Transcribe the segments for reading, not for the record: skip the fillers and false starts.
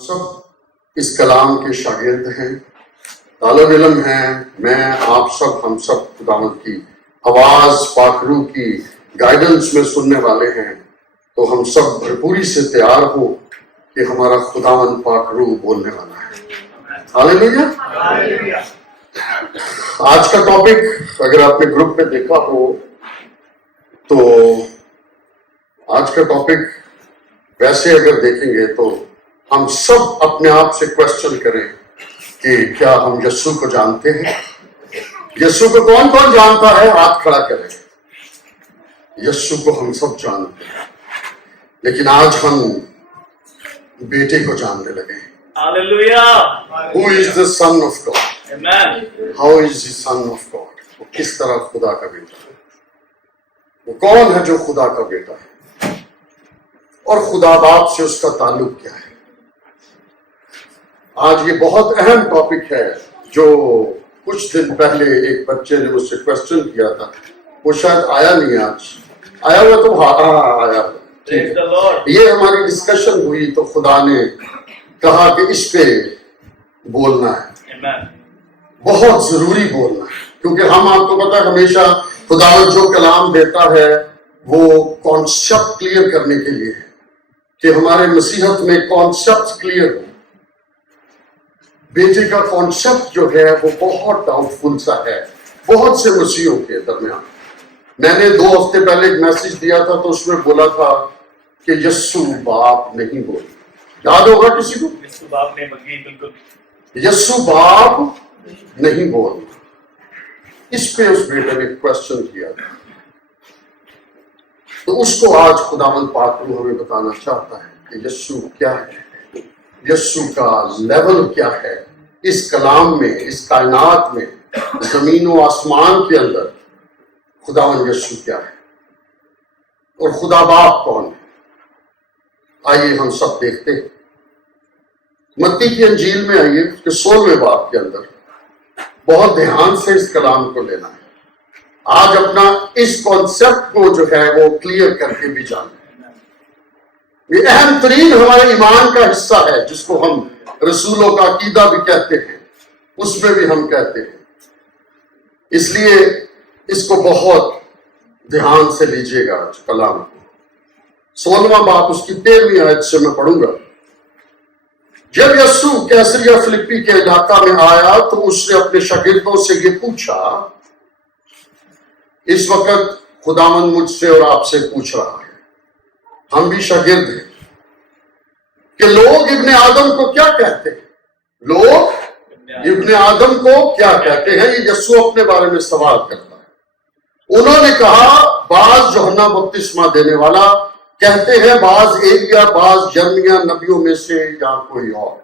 سب اس کلام کے شاگرد ہیں، طالب علم ہیں۔ میں آپ سب ہم سب خداوند کی آواز پاک روح کی گائیڈنس میں سننے والے ہیں، تو ہم سب بھرپوری سے تیار ہو کہ ہمارا خداوند پاک روح بولنے والا ہے۔ ہاللیلویا۔ آج کا ٹاپک اگر آپ نے گروپ میں دیکھا ہو تو آج کا ٹاپک ویسے اگر دیکھیں گے تو ہم سب اپنے آپ سے کوشچن کریں کہ کیا ہم یسوع کو جانتے ہیں؟ یسوع کو کون کون جانتا ہے؟ ہاتھ کھڑا کریں۔ یسوع کو ہم سب جانتے ہیں، لیکن آج ہم بیٹے کو جاننے لگے ہیں۔ Who is the son of God? How is the son of God? وہ کس طرح خدا کا بیٹا ہے؟ وہ کون ہے جو خدا کا بیٹا ہے؟ اور خدا باپ سے اس کا تعلق کیا ہے؟ آج یہ بہت اہم ٹاپک ہے جو کچھ دن پہلے ایک بچے نے مجھ سے کوشچن کیا تھا، وہ شاید آیا نہیں، آج آیا ہوا تو آیا ہوا۔ یہ ہماری ڈسکشن ہوئی تو خدا نے کہا کہ اس پہ بولنا ہے، بہت ضروری بولنا ہے، کیونکہ ہم آپ کو پتا ہے ہمیشہ خدا جو کلام دیتا ہے وہ کانسیپٹ کلیئر کرنے کے لیے ہے کہ ہمارے مسیحت میں کانسیپٹ کلیئر ہو۔ بیٹے کا کانسیپٹ جو ہے وہ بہت ڈاؤٹ فل سا ہے بہت سے مسیحوں کے درمیان۔ میں نے 2 ہفتے پہلے ایک میسج دیا تھا تو اس میں بولا تھا کہ یسوع باپ نہیں بول، یاد ہوگا کسی کو؟ یسوع باپ نہیں بول۔ اس پہ اس بیٹے نے کوشچن کیا تھا، تو اس کو آج خداوند پاک روح ہمیں بتانا چاہتا ہے کہ یسوع کیا ہے، یسوع کا لیول کیا ہے اس کلام میں، اس کائنات میں، زمین و آسمان کے اندر خداوند یسوع کیا ہے، اور خدا باپ کون ہے۔ آئیے ہم سب دیکھتے ہیں متی کی انجیل میں، آئیے کہ 16ویں باب کے اندر بہت دھیان سے اس کلام کو لینا ہے۔ آج اپنا اس کانسیپٹ کو جو ہے وہ کلیئر کر کے بھی جانیں۔ یہ اہم ترین ہمارے ایمان کا حصہ ہے جس کو ہم رسولوں کا عقیدہ بھی کہتے ہیں، اس میں بھی ہم کہتے ہیں، اس لیے اس کو بہت دھیان سے لیجئے گا کلام کو۔ 16واں باب اس کی 13ویں آیت سے میں پڑھوں گا۔ جب یسوع کیسریا فلپی کے علاقہ میں آیا تو اس نے اپنے شاگردوں سے یہ پوچھا، اس وقت خداوند مجھ سے اور آپ سے پوچھ رہا ہے، ہم بھی شاگرد ہیں، کہ لوگ ابن آدم کو کیا کہتے ہیں؟ لوگ ابن آدم کو کیا کہتے ہیں؟ یہ یسوع اپنے بارے میں سوال کرتا ہے۔ انہوں نے کہا، بعض یوحنا بپتسمہ دینے والا کہتے ہیں، بعض ایلیا، بعض یرمیا نبیوں میں سے یا کوئی اور۔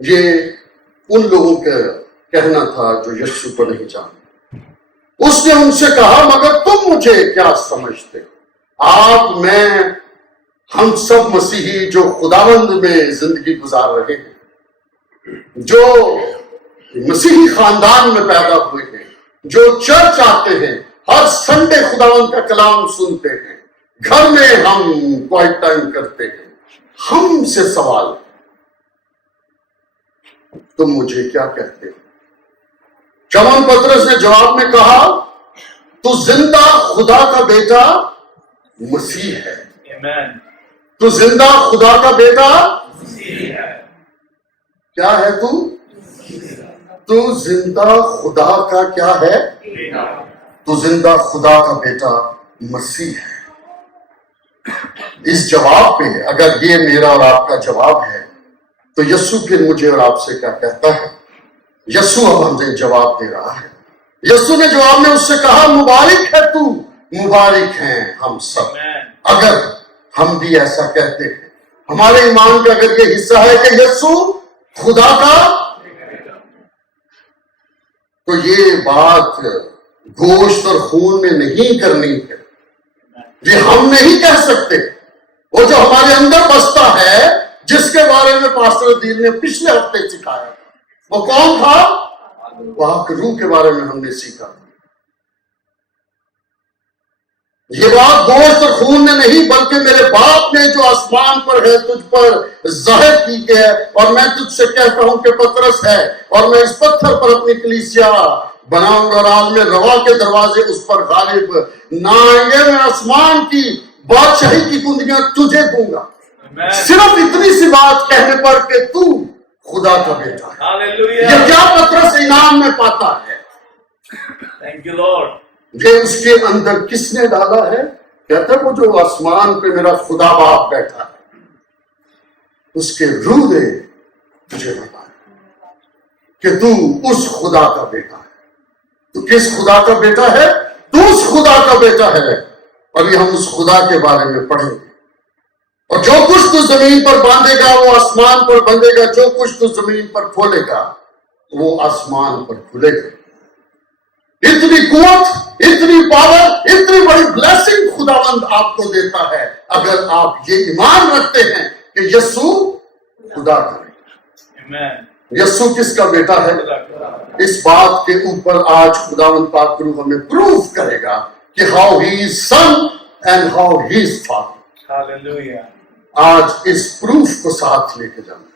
یہ ان لوگوں کا کہنا تھا جو یسوع کو نہیں جانتے۔ اس نے ان سے کہا، مگر تم مجھے کیا سمجھتے ہو؟ آپ، میں، ہم سب مسیحی جو خداوند میں زندگی گزار رہے ہیں، جو مسیحی خاندان میں پیدا ہوئے ہیں، جو چرچ آتے ہیں، ہر سنڈے خداوند کا کلام سنتے ہیں، گھر میں ہم کوائٹ ٹائم کرتے ہیں، ہم سے سوال، تم مجھے کیا کہتے ہو؟ شمعون پطرس نے جواب میں کہا، تو زندہ خدا کا بیٹا مسیح ہے۔ تو زندہ خدا کا بیٹا کیا ہے؟ تو زندہ خدا کا کیا ہے؟ تو زندہ خدا کا بیٹا مسیح ہے۔ اس جواب پہ اگر یہ میرا اور آپ کا جواب ہے تو یسوع پھر مجھے اور آپ سے کیا کہتا ہے؟ یسوع اب ہمیں جواب دے رہا ہے۔ یسوع نے جواب میں اس سے کہا، مبارک ہے تو، مبارک ہیں ہم سب اگر ہم بھی ایسا کہتے ہیں۔ ہمارے ایمان کا اگر یہ حصہ ہے کہ یسوع خدا کا، تو یہ بات گوشت اور خون نے نہیں کرنی ہے، یہ ہم نہیں کہہ سکتے۔ وہ جو ہمارے اندر بستا ہے، جس کے بارے میں پاسٹر دین نے پچھلے ہفتے سکھایا، وہ کون تھا؟ پاک روح کے بارے میں ہم نے سیکھا۔ یہ بات گوشت اور خون نے نہیں بلکہ میرے باپ نے جو آسمان پر ہے تجھ پر ظاہر کی ہے، اور میں تجھ سے کہتا ہوں کہ پترس ہے اور میں اس پتھر پر اپنی کلیسیا بناؤں گا، اور عالم روا کے دروازے اس پر غالب نہ آئیں گے۔ میں آسمان کی بادشاہی کی کنجیاں تجھے دوں گا۔ صرف اتنی سی بات کہنے پر کہ تو خدا کا بیٹا ہے۔ یہ کیا پترس انعام میں پاتا ہے؟ Thank you, Lord. یہ اس کے اندر کس نے ڈالا ہے؟ کہتا ہے وہ جو آسمان پہ میرا خدا باپ بیٹھا ہے، اس کے روح نے تجھے بتایا کہ تو اس خدا کا بیٹا ہے۔ تو کس خدا کا بیٹا ہے؟ تو اس خدا کا بیٹا ہے۔ ابھی ہم اس خدا کے بارے میں پڑھیں گے۔ اور جو کچھ تو زمین پر باندھے گا وہ آسمان پر بندھے گا، جو کچھ تو زمین پر کھولے گا وہ آسمان پر کھلے گا۔ اتنی قوت، اتنی پاور، اتنی بڑی بلیسنگ خداوند آپ کو دیتا ہے اگر آپ یہ ایمان رکھتے ہیں کہ یسوع خدا کا بیٹا ہے۔ یسوع کس کا بیٹا ہے؟ اس بات کے اوپر آج خداوند پاک روح ہمیں پروف کرے گا کہ how he is son and how he is father. آج اس پروف کو ساتھ لے کے جانا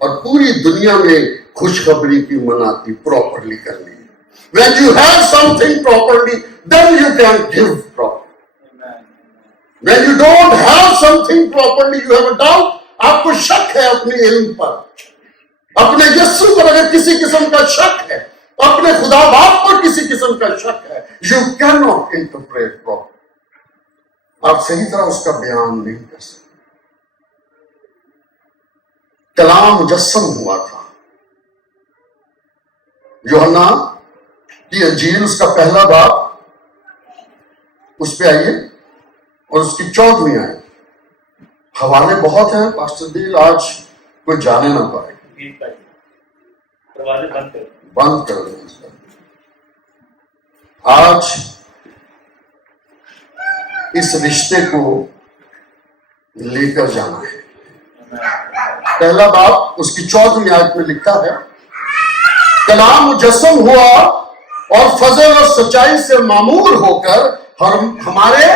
اور پوری دنیا میں خوشخبری کی مناتی پراپرلی کرنی ہے۔ When you have something properly, then you can give properly. When you don't have something properly, you have a doubt. آپ کو شک ہے اپنے علم پر، اپنے یسوع پر اگر کسی قسم کا شک ہے، اپنے خدا باپ پر کسی قسم کا شک ہے، you cannot interpret properly. آپ صحیح طرح اس کا بیان نہیں کر سکتے۔ کلام مجسم ہوا تھا۔ یوحنا کی انجیل اس کا پہلا باب، اس پہ آئیے، اور اس کی 14ویں آیت۔ حوالے بہت ہیں پاسٹر دیل، آج کوئی جانے نہ پائے، بند کر دیں۔ آج اس رشتے کو لے کر جانا ہے۔ پہلا باب اس کی 14ویں آیت میں لکھا ہے، کلام مجسم ہوا اور فضل اور سچائی سے معمور ہو کر ہمارے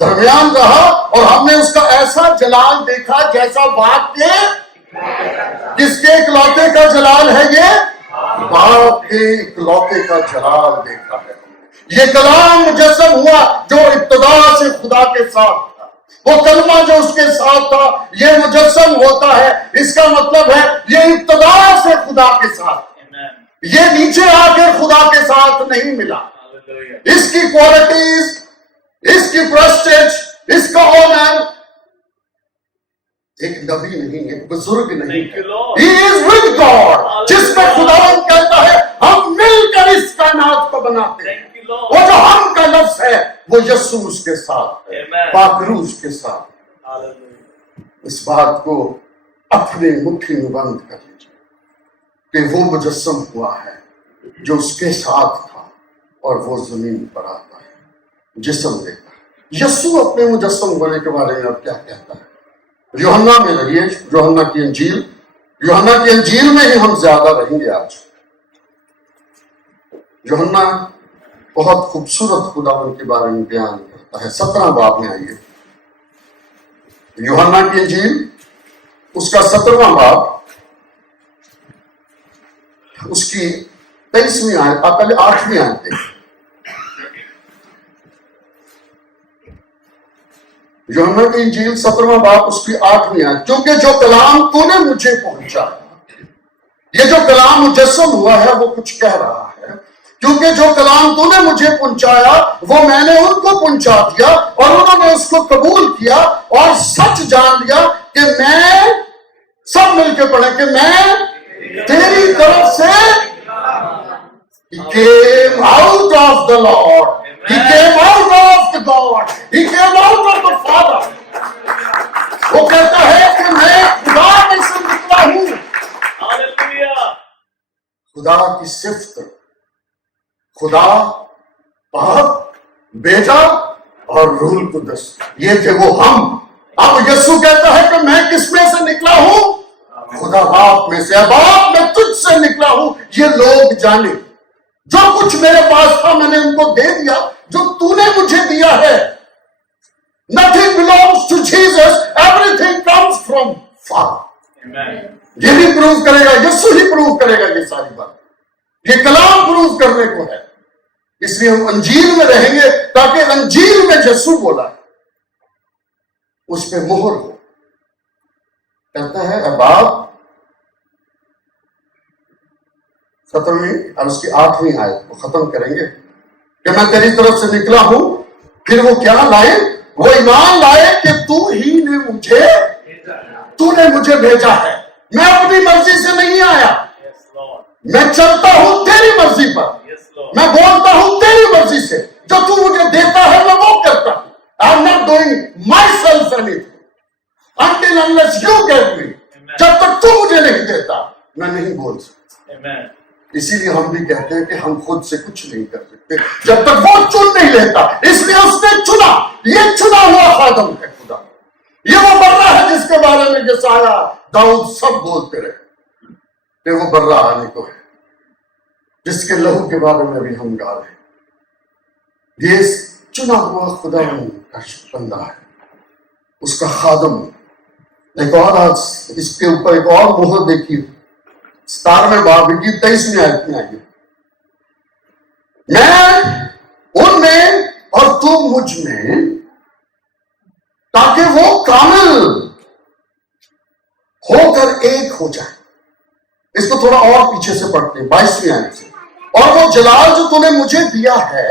درمیان رہا، اور ہم نے اس کا ایسا جلال دیکھا جیسا باپ کے، کس کے اکلوتے کا جلال ہے؟ یہ باپ کے اکلوتے کا جلال دیکھا ہے۔ یہ کلام مجسم ہوا جو ابتدا سے خدا کے ساتھ تھا، وہ کلمہ جو اس کے ساتھ تھا یہ مجسم ہوتا ہے۔ اس کا مطلب ہے یہ ابتدا سے خدا کے ساتھ، یہ نیچے آ کے خدا کے ساتھ نہیں ملا۔ اس کی کوالٹیز، اس کی پرسٹیج، اس کا آنر ایک نبی نہیں ہے، بزرگ نہیں ہے۔ He is with God، جس میں خداوند کہتا ہے ہم مل کر اس کائنات کو بناتے ہیں۔ وہ جو ہم کا لفظ ہے وہ یسوع اس کے ساتھ ہے، پاک روح اس کے ساتھ۔ اس بات کو اپنے مٹھی میں بند کر لیجیے کہ وہ مجسم ہوا ہے جو اس کے ساتھ تھا، اور وہ زمین پر آتا ہے، جسم دیتا ہے۔ یسوع اپنے مجسم ہونے کے بارے میں اب کیا کہتا ہے؟ یوحنا میں رہیے، یوحنا کی انجیل میں ہی ہم زیادہ رہیں گے آج۔ یوحنا بہت خوبصورت خداوند کے بارے میں بیان کرتا ہے۔ 17 باب میں آئیے، یوحنا کی انجیل اس کا 17واں باب، اس کی 23ویں آیت، آپ پہلے 8ویں آیت دیکھیں۔ یوحنا کی انجیل 17واں باب اس کی 8ویں آیت، کیونکہ جو کلام تو نے مجھے پہنچایا، یہ جو کلام مجسم ہوا ہے وہ کچھ کہہ رہا ہے، کیونکہ جو کلام تو نے مجھے پہنچایا وہ میں نے ان کو پہنچا دیا، اور انہوں نے اس کو قبول کیا اور سچ جان لیا کہ میں، سب مل کے پڑھیں کہ میں تیری طرف سے۔ He came out of the Lord. He came out of the God. He came out of the Father. وہ کہتا ہے کہ میں خدا میں سے نکلا ہوں۔ خدا کی صفت، خدا باپ، بیٹا اور روح القدس، یہ تھے وہ ہم۔ اب یسوع کہتا ہے کہ میں کس میں سے نکلا ہوں؟ خدا باپ میں سے۔ باپ میں تجھ سے نکلا ہوں، یہ لوگ جانے۔ جو کچھ میرے پاس تھا میں نے ان کو دے دیا، جو تو نے مجھے دیا ہے Nothing belongs to Jesus. Everything comes from Father. Amen. یہ بھی پروف کرے گا, یسوع ہی پروف کرے گا یہ ساری بات. یہ کلام پروف کرنے کو ہے. اس لیے ہم انجیل میں رہیں گے تاکہ انجیل میں یسوع بولا ہے اس پہ مہر ہو. کہتا ہے اے باپ, 17ویں اور اس کی 8ویں آیت کو ختم کریں گے, کہ میں تیری طرف سے نکلا ہوں. پھر وہ کیا لائے؟ وہ ایمان لائے کہ تو نے مجھے بھیجا ہے. میں اپنی مرضی سے نہیں آیا, Yes, Lord. میں چلتا ہوں تیری مرضی پر, Yes, Lord. میں بولتا ہوں تیری مرضی سے. جو تو مجھے دیتا ہے میں وہ کرتا ہوں. I am not doing myself anything until unless you get me. جب تک تو مجھے نہیں دیتا میں نہیں بول سکتا. Amen. اسی لیے ہم بھی کہتے ہیں کہ ہم خود سے کچھ نہیں کر سکتے جب تک وہ چن نہیں لیتا. اس لیے اس نے چنا, یہ چنا ہوا خادم ہے خدا. یہ وہ برا ہے جس کے بارے میں یسایہ, داؤد سب بولتے رہے کہ وہ برا آنے کو ہے, جس کے لہو کے بارے میں بھی ہم گا رہے ہیں. یہ چنا ہوا خدا کا بندہ ہے, اس کا خادم. ایک اور آج اس کے اوپر ایک اور مہر دیکھیے, 17ویں باب کی 23ویں آیت میں آئیے. میں ان میں اور تو مجھ میں تاکہ وہ کامل ہو کر ایک ہو جائے. اس کو تھوڑا اور پیچھے سے پڑھتے ہیں 22ویں آیت سے. اور وہ جلال جو تو نے مجھے دیا ہے,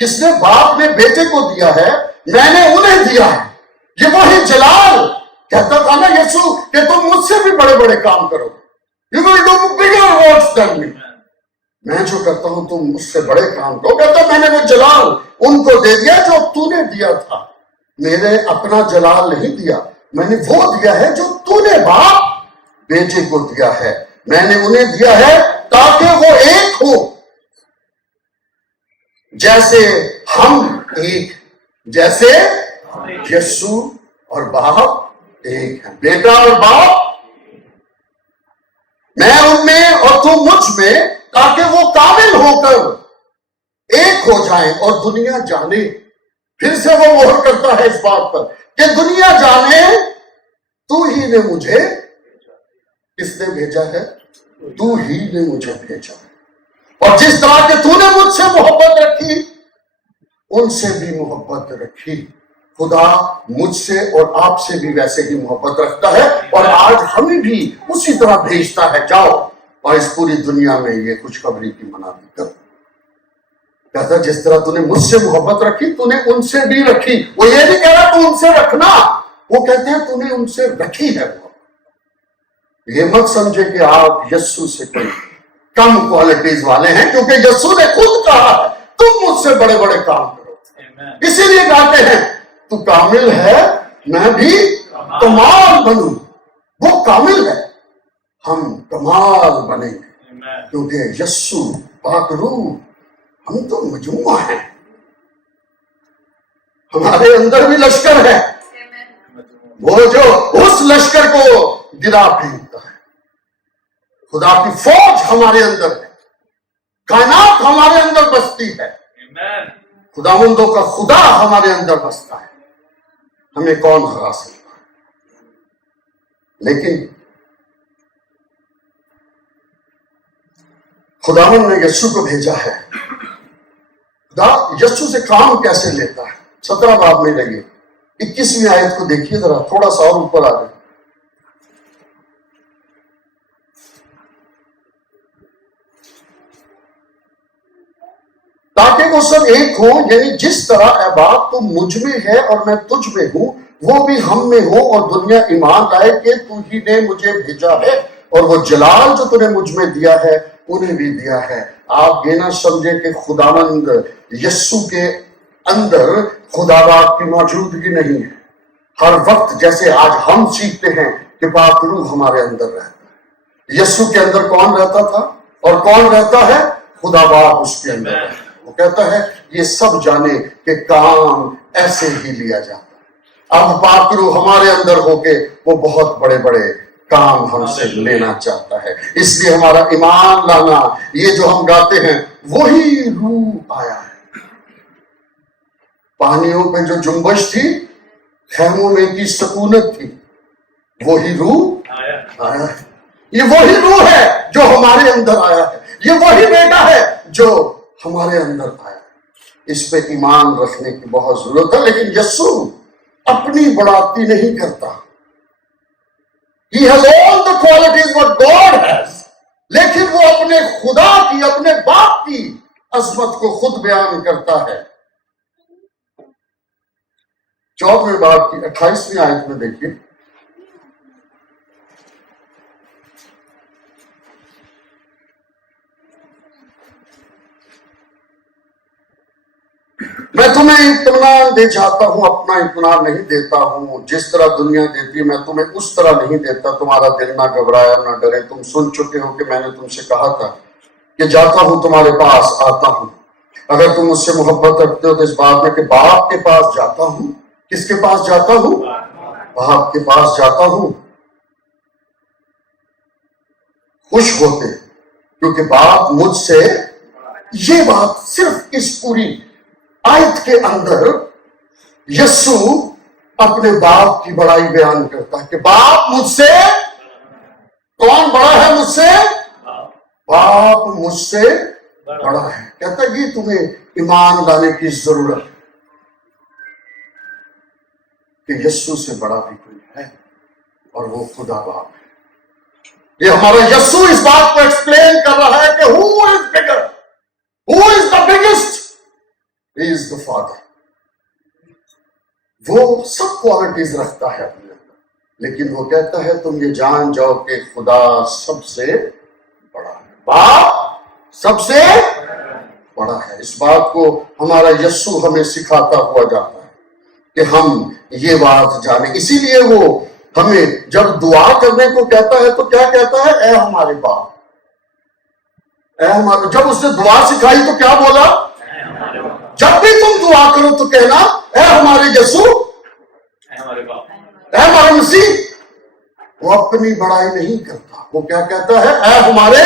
جس نے باپ نے بیٹے کو دیا ہے, میں نے انہیں دیا ہے. یہ وہی جلال کہتا تھا نا یسوع کہ تم مجھ سے بھی بڑے بڑے کام کرو. You will do bigger works than me. میں جو کرتا ہوں تم مجھ سے بڑے کام کرو. کہتا میں نے وہ جلال ان کو دے دیا جو تو نے دیا تھا. میرے اپنا جلال نہیں دیا, میں نے وہ دیا ہے جو تو نے باپ بیٹے کو دیا ہے. میں نے انہیں دیا ہے تاکہ وہ ایک ہو جیسے ہم ایک, جیسے یسوع اور باپ ایک ہیں. بیٹا اور باپ, میں ان میں اور تم مجھ میں, تاکہ وہ کامل ہو کر ایک ہو جائیں اور دنیا جانے. پھر سے وہ مہر کرتا ہے اس بات پر کہ دنیا جانے تو ہی نے مجھے, کس نے بھیجا ہے؟ تو ہی نے مجھے بھیجا. اور جس طرح کہ تو نے مجھ سے محبت رکھی ان سے بھی محبت رکھی. خدا مجھ سے اور آپ سے بھی ویسے ہی محبت رکھتا ہے, اور آج ہمیں بھی اسی طرح بھیجتا ہے. جاؤ اور اس پوری دنیا میں یہ خوشخبری کی منادی کرو. کہتا جس طرح تو نے مجھ سے محبت رکھی تو نے ان سے بھی رکھی. وہ یہ نہیں کہہ رہا تو ان سے رکھنا, وہ کہتے ہیں تو نے ان سے رکھی ہے. یہ مت سمجھے کہ آپ یسوع سے کوئی کم کوالٹیز والے ہیں, کیونکہ یسوع نے خود کہا ہے تم مجھ سے بڑے بڑے کام کرو. اسی لیے کہتے ہیں تو کامل ہے میں بھی کمال بنوں. وہ کامل ہے, ہم کمال بنیں گے, کیونکہ یسوع پاک روح, ہم تو مجموعہ ہیں. ہمارے اندر بھی لشکر ہے, وہ جو اس لشکر کو گرا پھینکتا ہے. خدا کی فوج ہمارے اندر ہے, کائنات ہمارے اندر بستی ہے, خداوندوں کا خدا ہمارے اندر بستا ہے. ہمیں کون ہرا سکتا ہے؟ لیکن خداوند نے یسوع کو بھیجا ہے. خدا یسوع سے کام کیسے لیتا ہے؟ 17 باب میں لگے 21ویں آیت کو دیکھیے ذرا, تھوڑا سا اور اوپر آ جائے. تاکہ وہ سب ایک ہو, یعنی جس طرح اے باپ تو مجھ میں ہے اور میں تجھ میں ہوں, وہ بھی ہم میں ہو, اور دنیا ایمان لائے کہ تو ہی نے مجھے بھیجا ہے. اور وہ جلال جو تو نے مجھ میں دیا ہے انہیں بھی دیا ہے. آپ یہ نہ سمجھے کہ خداوند یسوع کے اندر خدا باپ کی موجودگی نہیں ہے. ہر وقت جیسے آج ہم سیکھتے ہیں کہ پاک روح ہمارے اندر رہتا ہے. یسوع کے اندر کون رہتا تھا اور کون رہتا ہے؟ خدا باپ اس کے اندر رہتا ہے. وہ کہتا ہے یہ سب جانے کہ کام ایسے ہی لیا جاتا ہے. اب پاک روح ہمارے اندر ہو کے وہ بہت بڑے بڑے کام ہم سے لینا چاہتا ہے. اس لیے ہمارا ایمان لانا, یہ جو ہم گاتے ہیں, وہی روح آیا ہے. پانیوں پہ جو جنبش تھی خیموں میں کی سکونت تھی، وہی روح آیا آیا ہے۔ یہ وہی روح ہے جو ہمارے اندر آیا ہے، یہ وہی بیٹا ہے جو ہمارے اندر آیا ہے۔ اس پہ ایمان رکھنے کی بہت ضرورت ہے، لیکن یسوع اپنی بڑاتی نہیں کرتا۔ He has all the qualities what God has، لیکن وہ اپنے خدا کی، اپنے باپ کی عظمت کو خود بیان کرتا ہے۔ 14ویں باب کی 28ویں آیت میں دیکھیے، میں تمہیں اطمینان دے جاتا ہوں، اپنا اطمینان نہیں دیتا ہوں، جس طرح دنیا دیتی میں تمہیں اس طرح نہیں دیتا۔ تمہارا دل نہ گھبرائے نہ ڈرے۔ تم سن چکے ہو کہ میں نے تم سے کہا تھا کہ جاتا ہوں تمہارے پاس آتا ہوں۔ اگر تم مجھ سے محبت رکھتے ہو تو اس بات میں کہ باپ کے پاس جاتا ہوں۔ کس کے پاس جاتا ہوں؟ باپ کے پاس جاتا ہوں۔ خوش ہوتے کیونکہ باپ مجھ سے، یہ بات صرف اس پوری آیت کے اندر یسوع اپنے باپ کی بڑائی بیان کرتا ہے کہ باپ مجھ سے، کون بڑا ہے مجھ سے؟ باپ مجھ سے بڑا ہے۔ کہتا ہے کہ تمہیں ایمان لانے کی ضرورت ہے کہ یسوع سے بڑا بھی کوئی ہے، اور وہ خدا باپ ہے۔ یہ ہمارا یسوع اس بات کو ایکسپلین کر رہا ہے کہ who is bigger, who is the biggest? He is the Father۔ وہ سب کوالٹیز رکھتا ہے اپنے اندر، لیکن وہ کہتا ہے تم یہ جان جاؤ کہ خدا سب سے بڑا ہے، باپ سب سے بڑا ہے۔ اس بات کو ہمارا یسوع ہمیں سکھاتا ہوا جاتا ہے کہ ہم یہ بات جانیں۔ اسی لیے وہ ہمیں جب دعا کرنے کو کہتا ہے تو کیا کہتا ہے؟ اے ہمارے باپ، اے ہمارے۔ جب اس نے دعا سکھائی تو کیا بولا؟ جب بھی تم دعا کرو تو کہنا اے ہمارے یسوع، اے ہمارے مسیح۔ وہ اپنی بڑائی نہیں کرتا، وہ کیا کہتا ہے؟ اے ہمارے۔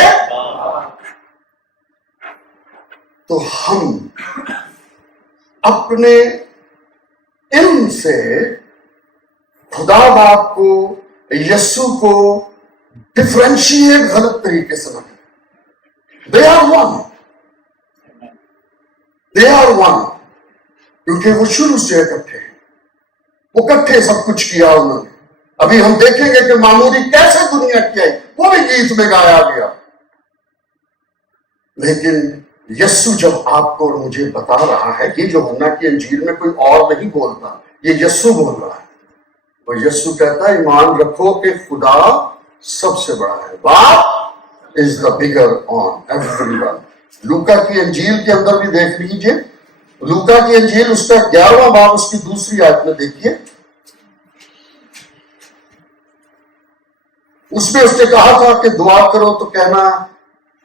تو ہم اپنے علم سے خدا باپ کو، یسوع کو ڈفرینشیٹ غلط طریقے سے نہ کریں۔ They are one، they are one، کیونکہ وہ شروع سے اکٹھے ہیں، وہ اکٹھے سب کچھ کیا انہوں نے۔ ابھی ہم دیکھیں گے کہ معمولی کیسے دنیا کی آئی، وہ بھی گیت میں گایا گیا، لیکن یسوع جب آپ کو اور مجھے بتا رہا ہے، یہ جو یوحنا کی انجیل میں کوئی اور نہیں بولتا، یہ یسوع بول رہا ہے۔ وہ یسوع کہتا ہے ایمان رکھو کہ خدا سب سے بڑا ہے، باپ is the bigger on everyone۔ لوکا کی انجیل کے اندر بھی دیکھ لیجئے، لوکا کی انجیل اس کا 11واں باب اس کی دوسری آیت میں دیکھیے، اس میں اس نے کہا تھا کہ دعا کرو تو کہنا،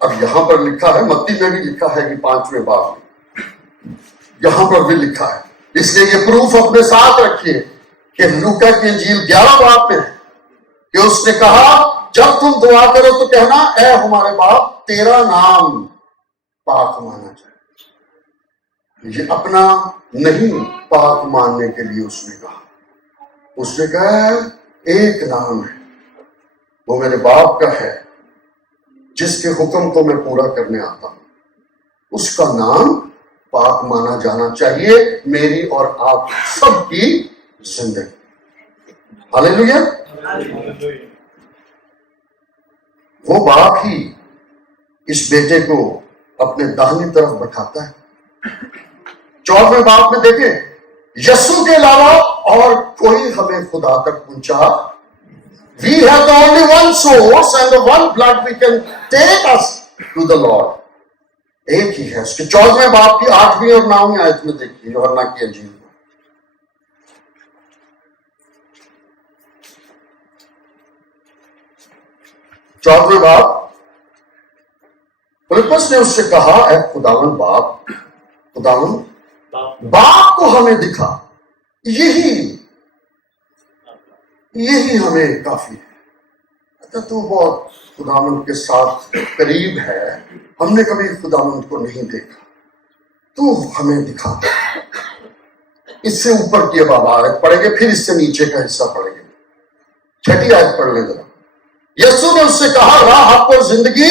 اب یہاں پر لکھا ہے، متی میں بھی لکھا ہے کہ 5ویں باب میں، یہاں پر بھی لکھا ہے، اس لیے یہ پروف اپنے ساتھ رکھیے کہ لوکا کی انجیل 11 باب میں ہے کہ اس نے کہا جب تم دعا کرو تو کہنا اے ہمارے باپ تیرا نام پاک مانا جائے۔ یہ اپنا نہیں پاک ماننے کے لیے اس نے کہا، اس نے کہا ایک نام ہے، وہ میرے باپ کا ہے جس کے حکم کو میں پورا کرنے آتا ہوں، اس کا نام پاک مانا جانا چاہیے میری اور آپ سب کی زندگی۔ ہاللیلویا۔ وہ باپ ہی اس بیٹے کو اپنے داہنی طرف بٹھاتا ہے۔ 14ویں باب میں دیکھیں، یسوع کے علاوہ اور کوئی ہمیں خدا تک پہنچا۔ We have the only one source and the one blood we can take us to the Lord۔ ایک ہی ہے۔ اس کے 14ویں باب کی 8ویں اور 9ویں آیت میں دیکھیے یوحنا کی انجیل میں، 14ویں باب، فلپس نے اس سے کہا اے خداوند باپ، خداوند باپ کو ہمیں دکھا، یہی ہمیں کافی ہے۔ تو بہت خداوند کے ساتھ قریب ہے، ہم نے کبھی خداوند کو نہیں دیکھا، تو ہمیں دکھا، اس سے اوپر کی اب آیت پڑھیں گے، پھر اس سے نیچے کا حصہ پڑھیں گے. 6 آیت پڑھ لیں ذرا. یسوع نے اس سے کہا، راہ حق اور زندگی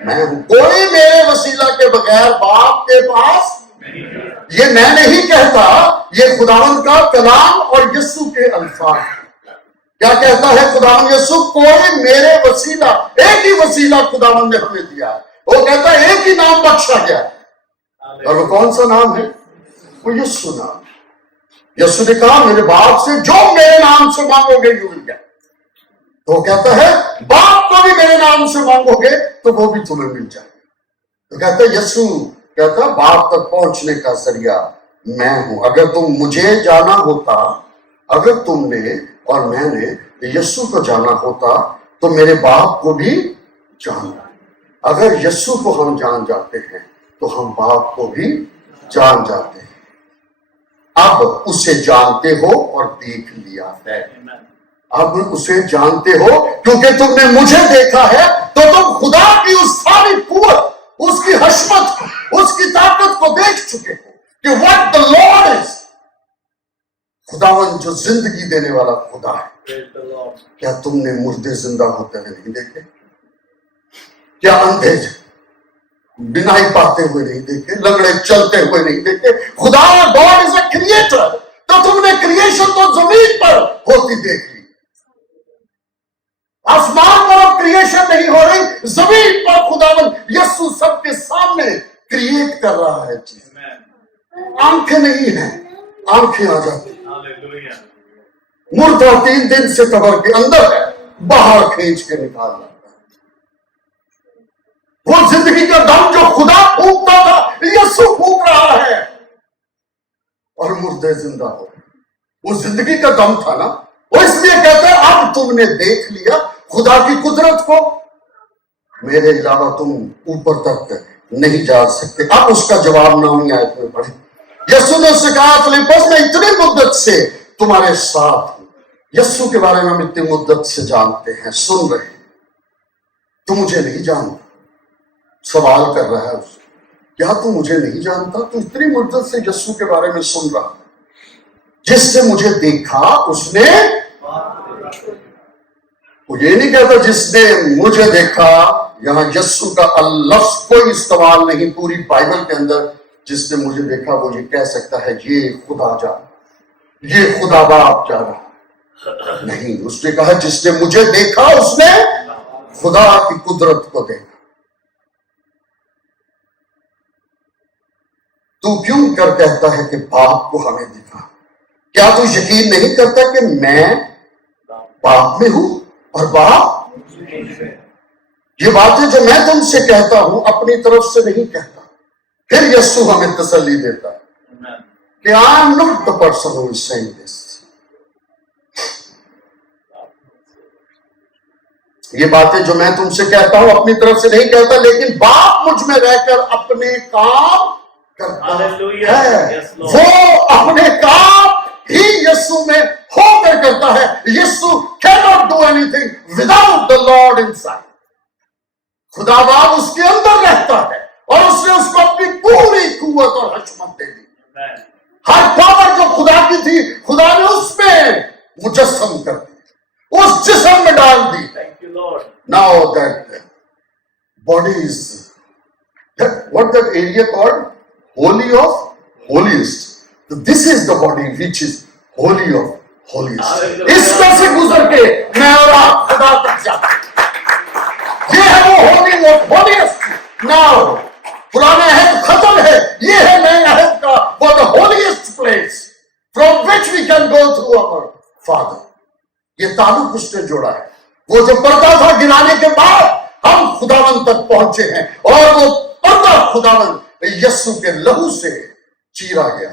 میں ہوں، کوئی میرے وسیلہ کے بغیر باپ کے پاس. یہ میں نہیں کہتا، یہ خداوند کا کلام اور یسوع کے الفاظ. کیا کہتا ہے خداوند یسوع؟ کوئی میرے وسیلہ، ایک ہی وسیلہ خداوند نے ہمیں دیا ہے. وہ کہتا ہے ایک ہی نام بخشا گیا، اور وہ کون سا نام ہے؟ وہ یسوع نام. یسوع نے کہا، میرے باپ سے جو میرے نام سے مانگو گے یو ول گیٹ. تو وہ کہتا ہے باپ کو بھی میرے نام سے مانگو گے تو وہ بھی تمہیں مل جائے. تو کہتا ہے یسوع کہتا باپ تک پہنچنے کا ذریعہ میں ہوں. اگر تم مجھے جانا ہوتا، اگر تم نے اور میں نے یسوع کو جانا ہوتا تو میرے باپ کو بھی جاننا. اگر یسوع کو ہم جان جاتے ہیں تو ہم باپ کو بھی جان جاتے ہیں. اب اسے جانتے ہو اور دیکھ لیا ہے. اب اسے جانتے ہو کیونکہ تم نے مجھے دیکھا ہے. تو تم خدا کی اس ساری قوت، اس کی حشمت، اس کی طاقت کو دیکھ چکے ہو کہ what the Lord is. خداوند جو زندگی دینے والا خدا ہے. کیا تم نے مردے زندہ ہوتے ہوئے نہیں دیکھے؟ کیا اندھے بینائی پاتے ہوئے نہیں دیکھے؟ لنگڑے چلتے ہوئے نہیں دیکھے؟ خدا گاڈ از اے کریٹر. تو تم نے کریشن تو زمین پر ہوتی دیکھ لی. آسمان پر اب کریشن نہیں ہو رہی، زمین پر خداوند یسوع سب کے سامنے کریٹ کر رہا ہے چیز. آنکھیں نہیں ہیں، آنکھیں آ جاتی. مردہ 3 دن سے قبر کے اندر ہے، باہر کھینچ کے نکال رہا ہے. وہ زندگی کا دم جو خدا پھونکتا تھا یسوع پھونک رہا ہے اور مردے زندہ ہو. وہ زندگی کا دم تھا نا. وہ اس لیے کہتے ہیں اب تم نے دیکھ لیا خدا کی قدرت کو، میرے علاوہ تم اوپر تک نہیں جا سکتے. اب اس کا جواب نویں آیت میں پڑھیں. یسوع نے اس سے کہا، فلیپس میں اتنی مدت سے تمہارے ساتھ ہوں. یسوع کے بارے میں ہم اتنی مدت سے جانتے ہیں، سن رہے ہیں. تو مجھے نہیں جانتا. سوال کر رہا ہے اس سے، کیا تو مجھے نہیں جانتا؟ تو اتنی مدت سے یسوع کے بارے میں سن رہا. جس سے مجھے دیکھا اس نے، وہ یہ نہیں کہتا جس نے مجھے دیکھا. یہاں یسوع کا لفظ کوئی استعمال نہیں پوری بائبل کے اندر. جس نے مجھے دیکھا وہ یہ کہہ سکتا ہے یہ خدا جان، یہ خدا باپ جانا نہیں. اس نے کہا جس نے مجھے دیکھا اس نے خدا کی قدرت کو دیکھا. تو کیوں کر کہتا ہے کہ باپ کو ہمیں دکھا؟ کیا تو یقین نہیں کرتا کہ میں باپ میں ہوں اور باپ؟ یہ باتیں جو میں تم سے کہتا ہوں اپنی طرف سے نہیں کہتا. پھر یسوع ہمیں تسلی دیتا ہے کہ I am not the person who is saying this. یہ باتیں جو میں تم سے کہتا ہوں اپنی طرف سے نہیں کہتا، لیکن باپ مجھ میں رہ کر اپنے کام کرتا ہے. وہ اپنے کام ہی یسوع میں ہو کر کرتا ہے. یسوع cannot do anything without the Lord inside. خدا باپ اس کے اندر رہتا ہے اور اس نے اس کو اپنی پوری قوت اور حکمت دے دی. ہر پاور جو خدا کی تھی خدا نے اس میں مجسم کر دی، اس جسم میں ڈال دی. Now that body is what that area called? Holy of holiest. So this is the body which is holy of holiest. اس میں سے گزر کے میں اور آپ خدا تک جاتے ہیں. یہ ہے وہ holy of holiest. Now پرانا عہد ختم ہے، یہ ہے نئے عہد کا وہ the holiest place from which we can go through our Father. یہ تعلق اس نے جوڑا ہے. وہ جو پردہ تھا گرانے کے بعد ہم خداوند تک پہنچے ہیں، اور وہ پردہ خداوند یسوع کے لہو سے چیرا گیا.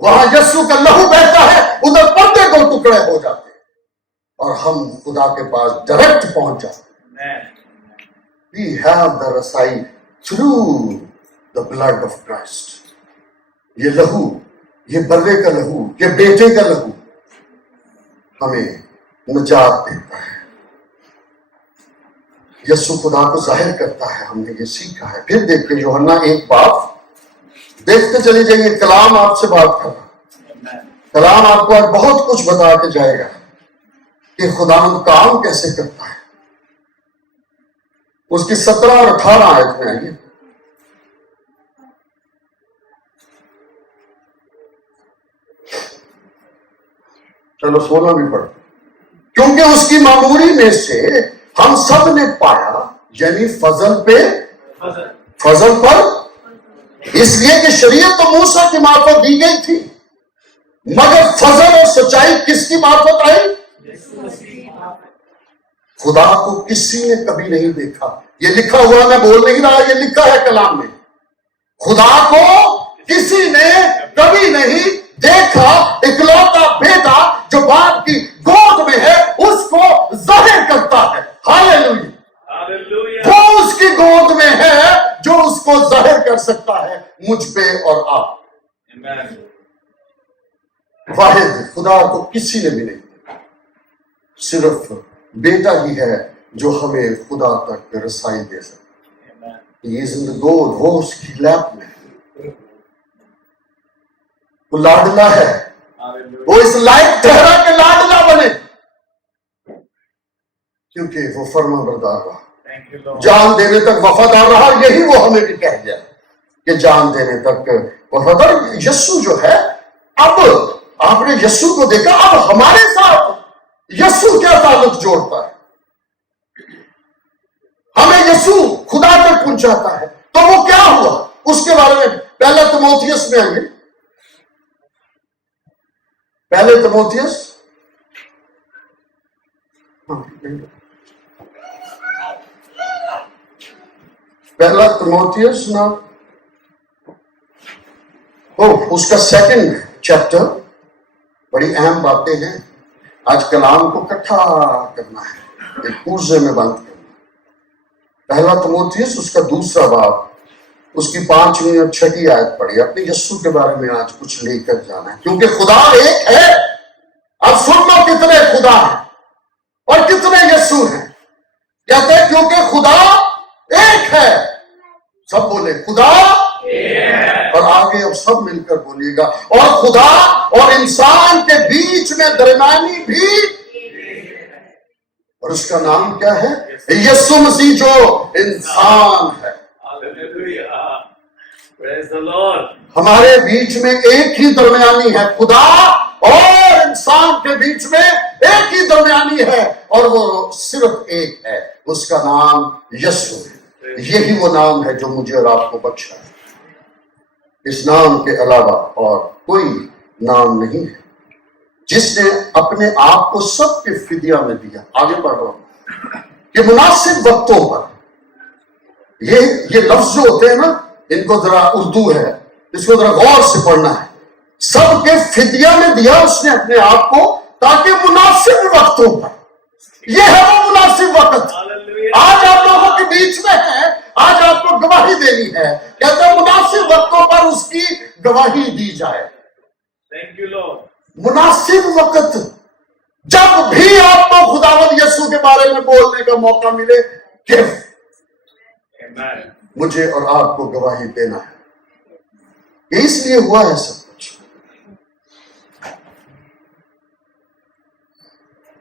وہاں یسوع کا لہو بہتا ہے، ادھر پردے کو ٹکڑے ہو جاتے ہیں اور ہم خدا کے پاس ڈائریکٹ پہنچ جاتے ہیں. We have the رسائی through the blood of Christ. یہ لہو، یہ برے کا لہو، یہ بیٹے کا لہو ہمیں نجات دیتا ہے. یسوع خدا کو ظاہر کرتا ہے، ہم نے یہ سیکھا ہے. پھر دیکھیں یوحنا 1 باب، دیکھتے چلے جائیے، کلام آپ سے بات کر رہا. کلام آپ کو آج بہت کچھ بتا کے جائے گا کہ خداوند کام کیسے کرتا ہے. اس کی 17 اور 18 آیت میں آئیے. چلو 16 بھی پڑھ. کیونکہ اس کی معمولی میں سے ہم سب نے پایا، یعنی فضل پہ فضل پر، اس لیے کہ شریعت تو موسیٰ کی معرفت دی گئی تھی، مگر فضل اور سچائی کس کی معرفت آئی؟ خدا کو کسی نے کبھی نہیں دیکھا. یہ لکھا ہوا میں بول نہیں رہا، یہ لکھا ہے کلام میں. خدا کو کسی نے کبھی نہیں دیکھا. اکلوتا بیٹا جو باپ کی گود میں ہے اس کو ظاہر کرتا ہے. ہاللیلویہ. وہ اس کی گود میں ہے جو اس کو ظاہر کر سکتا ہے مجھ پہ اور آپ. واحد خدا کو کسی نے بھی نہیں دیکھا، صرف بیٹا ہی ہے جو ہمیں خدا تک رسائی دے سکتا ہے. یہ زندگی وہ اس کی لیپ میں ہے، وہ لاڈلا ہے. وہ اس لائق ٹھہرا کے لاڈلا بنے کیونکہ وہ فرما بردار رہا، جان دینے تک وفادار رہا. یہی وہ ہمیں بھی کہہ گیا کہ جان دینے تک وفادار. یسوع جو ہے، اب آپ نے یسوع کو دیکھا، اب ہمارے ساتھ یسوع کیا تعلق جوڑتا ہے؟ ہمیں یسوع خدا تک پہنچاتا ہے. تو وہ کیا ہوا اس کے بارے میں پہلا تیموتھیوس میں آئیے. پہلے تیموتھیوس پہلا تیموتھیوس نا اس کا 2 چیپٹر. بڑی اہم باتیں ہیں. آج کلام کو اکٹھا کرنا ہے، ایک پورزے میں بند کرنا. پہلا تیموتھیوس اس کا 2 باب، اس کی 5ویں اور 6 آیت پڑھی. اپنے یسوع کے بارے میں آج کچھ لے کر جانا ہے کیونکہ خدا ایک ہے. اب سن لو کتنے خدا ہیں اور کتنے یسوع ہیں. کہتے ہیں کیونکہ خدا ایک ہے. سب بولے خدا، اور آگے اب سب مل کر بولیے گا، اور خدا اور انسان کے بیچ میں درمیانی بھی، اور اس کا نام کیا ہے؟ یسوع مسیح جو انسان ہے. ہمارے بیچ میں ایک ہی درمیانی ہے. خدا اور انسان کے بیچ میں ایک ہی درمیانی ہے، اور وہ صرف ایک ہے. اس کا نام یسوع ہے. یہی وہ نام ہے جو مجھے اور آپ کو بخشا ہے. اس نام کے علاوہ اور کوئی نام نہیں ہے جس نے اپنے آپ کو سب کے فدیہ میں دیا. آگے بڑھ رہا ہوں کہ مناسب وقتوں پر، یہ لفظ جو ہوتے ہیں نا، ان کو ذرا اردو ہے، اس کو ذرا غور سے پڑھنا ہے. سب کے فدیہ میں دیا اس نے اپنے آپ کو تاکہ مناسب وقتوں پر، یہ ہے وہ مناسب وقت. آج آپ لوگوں کے بیچ میں ہے، آج آپ کو گواہی دینی ہے. کہتے ہیں مناسب وقتوں پر اس کی گواہی دی جائے. Thank you, Lord. مناسب وقت، جب بھی آپ کو خداوند یسوع کے بارے میں بولنے کا موقع ملے کہ مجھے اور آپ کو گواہی دینا ہے. یہ اس لیے ہوا ہے سب کچھ.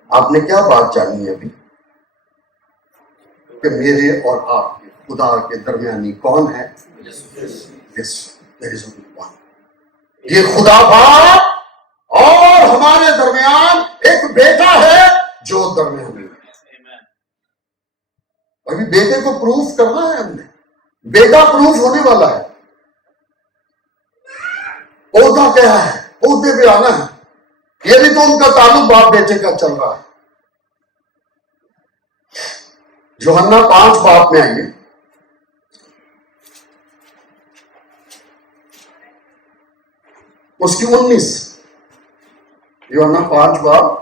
آپ نے کیا بات جانی ہے ابھی کہ میرے اور آپ کے خدا کے درمیانی کون ہے؟ یہ خدا باپ اور ہمارے درمیان ایک بیٹا ہے جو درمیانی ہے. ابھی بیٹے کو پروف کرنا ہے. ہم نے بیٹا پروف ہونے والا ہے. عہدہ کیا ہے؟ عہدے پہ آنا ہے. یہ بھی تو ان کا تعلق باپ بیٹے کا چل رہا ہے. یوحنا 5 باب میں آئیے. اس کی 19. یوحنا 5 باب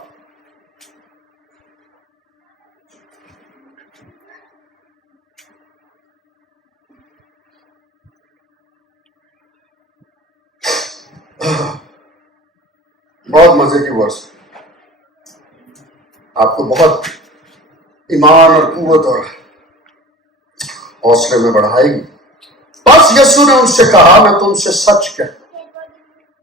بہت مزے کی ورس، آپ کو بہت ایمان اور قوت اور حوصلے میں بڑھائے گی. بس یسوع نے ان سے کہا، میں تم سے سچ کہتا ہوں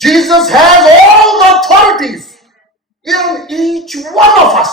Jesus has all the authorities in each one of us.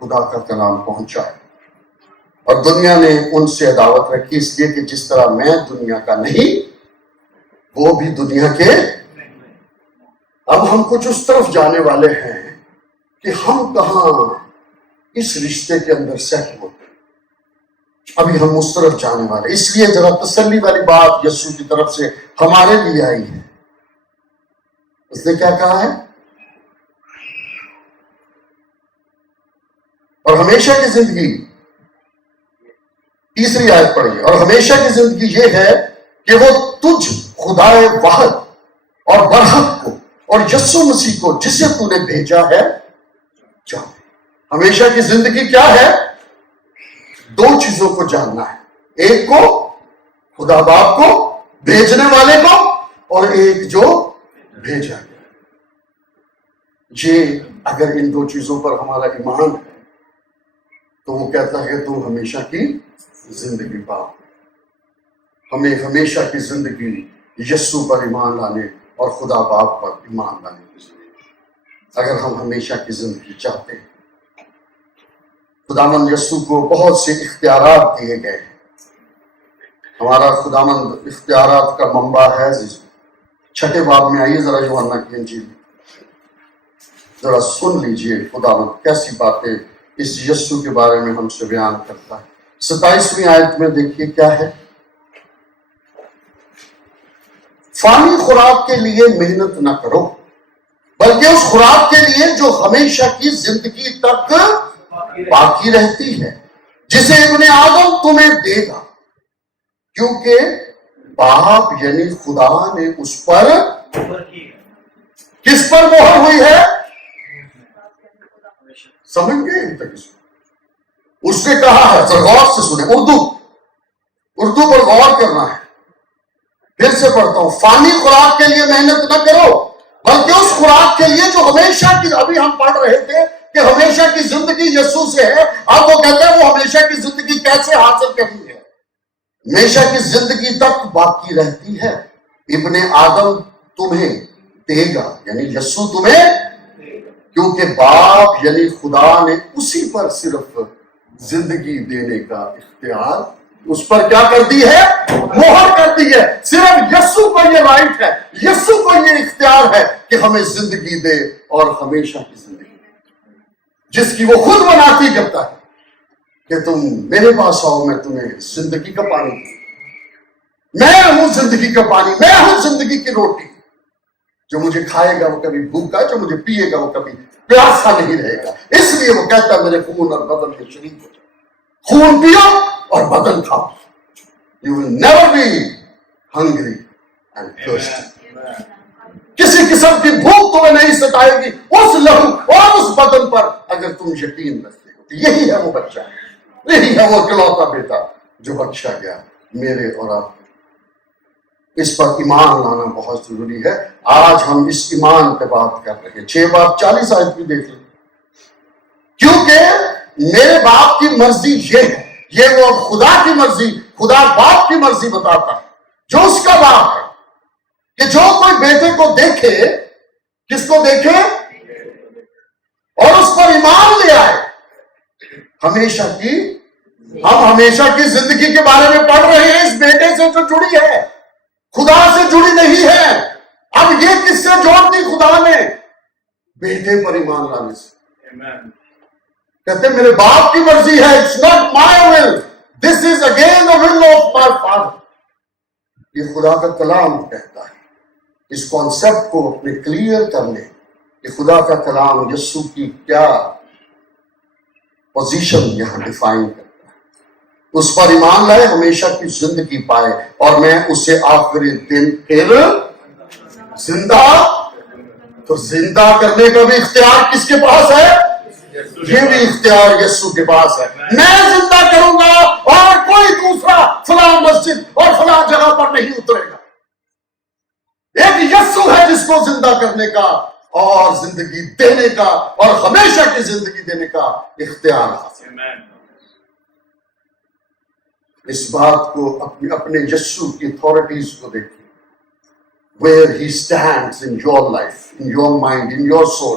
خدا کا کلام پہنچائے. اور دنیا نے ان سے عداوت رکھی اس لیے کہ جس طرح میں دنیا کا نہیں وہ بھی دنیا کے. اب ہم کچھ اس طرف جانے والے ہیں کہ ہم کہاں اس رشتے کے اندر سیٹ ہوتے. ابھی ہم اس طرف جانے والے. اس لیے ذرا تسلی والی بات یسوع کی طرف سے ہمارے لیے آئی ہے. اس نے کیا کہا ہے؟ اور ہمیشہ کی زندگی، تیسری آیت پڑھیے. اور ہمیشہ کی زندگی یہ ہے کہ وہ تجھ خدائے واحد اور برحق کو اور یسوع مسیح کو جسے تو نے بھیجا ہے جانے. ہمیشہ کی زندگی کیا ہے؟ دو چیزوں کو جاننا ہے. ایک کو خدا باپ کو، بھیجنے والے کو، اور ایک جو بھیجا گیا. یہ اگر ان دو چیزوں پر ہمارا ایمان ہے تو وہ کہتا ہے تم ہمیشہ کی زندگی پاؤ. ہمیں ہمیشہ کی زندگی یسوع پر ایمان لانے اور خدا باپ پر ایمان لانے کی ضرورت ہے اگر ہم ہمیشہ کی زندگی چاہتے ہیں. خداوند یسوع کو بہت سے اختیارات دیے گئے ہیں. ہمارا خداوند اختیارات کا منبع ہے. 6 باب میں آئیے ذرا یوحنا کی انجیل ذرا سن لیجئے خداوند کیسی باتیں اس یسوع کے بارے میں ہم سے بیان کرتا ہے. 27ویں آیت میں دیکھیے کیا ہے. فانی خوراک کے لیے محنت نہ کرو بلکہ اس خوراک کے لیے جو ہمیشہ کی زندگی تک باقی رہتی ہے جسے ابن آدم تمہیں دے گا کیونکہ باپ یعنی خدا نے اس پر کس پر مہر ہوئی ہے؟ سمجھ گئے ابھی تک؟ اس نے کہا ہے، غور سے سنیں، اردو پر غور کرنا ہے. پھر سے پڑھتا ہوں. فانی خوراک کے لیے محنت نہ کرو بلکہ اس خوراک کے لیے جو ہمیشہ کی، ابھی ہم پڑھ رہے تھے کہ ہمیشہ کی زندگی یسوع سے ہے. اب وہ کہتے ہیں وہ ہمیشہ کی زندگی کیسے حاصل کرنی ہے؟ ہمیشہ کی زندگی تک باقی رہتی ہے. ابن آدم تمہیں دے گا یعنی یسوع تمہیں، کیونکہ باپ یعنی خدا نے اسی پر صرف زندگی دینے کا اختیار اس پر کیا کر دی ہے؟ مہر کر دی ہے. صرف یسوع کو یہ رائٹ ہے، یسوع کو یہ اختیار ہے کہ ہمیں زندگی دے اور ہمیشہ کی زندگی دے، جس کی وہ خود مناتی کرتا ہے کہ تم میرے پاس آؤ، میں تمہیں زندگی کا پانی دوں. میں ہوں زندگی کا پانی، میں ہوں زندگی کی روٹی. جو مجھے کھائے گا وہ کبھی بھوکا، جو مجھے پیے گا وہ کبھی پیاسا نہیں رہے گا. اس لیے وہ کہتا ہے میرے خون اور بدن کے شریک ہو جاؤ. خون پیو اور بدن کھاؤ. You will never be hungry and thirsty. کسی قسم کی بھوک تمہیں نہیں ستائے گی اس لہو اور اس بدن پر اگر تم یقین رکھتے ہو. یہی ہے وہ بچہ، یہی ہے وہ اکلوتا بیٹا جو بخشا گیا میرے اور آپ. اس پر ایمان لانا بہت ضروری ہے. آج ہم اس ایمان پہ بات کر رہے ہیں. 6 باب 40 آیت بھی دیکھ لیں. کیونکہ میرے باپ کی مرضی یہ ہے، یہ وہ خدا کی مرضی، خدا باپ کی مرضی بتاتا ہے جو اس کا باپ ہے، کہ جو کوئی بیٹے کو دیکھے، کس کو دیکھے اور اس پر ایمان لے آئے، ہمیشہ کی، ہم ہمیشہ کی زندگی کے بارے میں پڑھ رہے ہیں. اس بیٹے سے جو جڑی ہے خدا سے جڑی نہیں ہے. اب یہ کس سے جوڑ دی خدا نے؟ بیٹے پر ایمان لانے سے. کہتے میرے باپ کی مرضی ہے. It's not my will. This is again the will of my father. یہ خدا کا کلام کہتا ہے. اس کانسیپٹ کو اپنے کلیئر کر لیں کہ خدا کا کلام یسوع کی کیا پوزیشن یہاں ڈیفائن کرتا ہے. اس پر ایمان لائے، ہمیشہ کی زندگی پائے، اور میں اسے آخری دن پھر زندہ. تو زندہ کرنے کا بھی اختیار کس کے پاس ہے؟ یہ بھی اختیار یسوع کے پاس ہے. میں زندہ کروں گا اور کوئی دوسرا فلاں مسجد اور فلاں جگہ پر نہیں اترے گا. ایک یسوع ہے جس کو زندہ کرنے کا اور زندگی دینے کا اور ہمیشہ کی زندگی دینے کا اختیار ہے. اس بات کو اپنے یسوع کی اتھارٹیز کو دیکھیں. Where he stands in your life, in your mind, in your soul.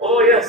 Oh, yes,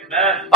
Amen.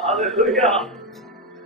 Hallelujah.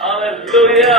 Hallelujah.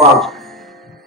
5,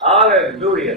Hallelujah.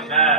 Amen.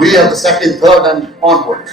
we are the second, third and onwards.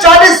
40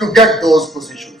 to get those positions.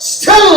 Still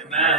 Amen.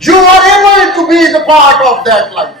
You are able to be the part of that light.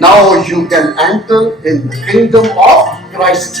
Now you can enter in the kingdom of Christ.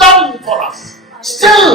done for us. Still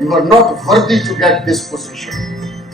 You are not worthy to get this position.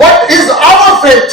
What is our faith?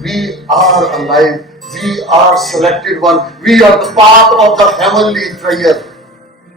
We are alive, we are selected one, we are the part of the heavenly treasure।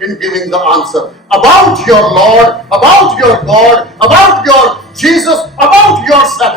in giving the answer about your Lord, about your God, about your Jesus, about yourself।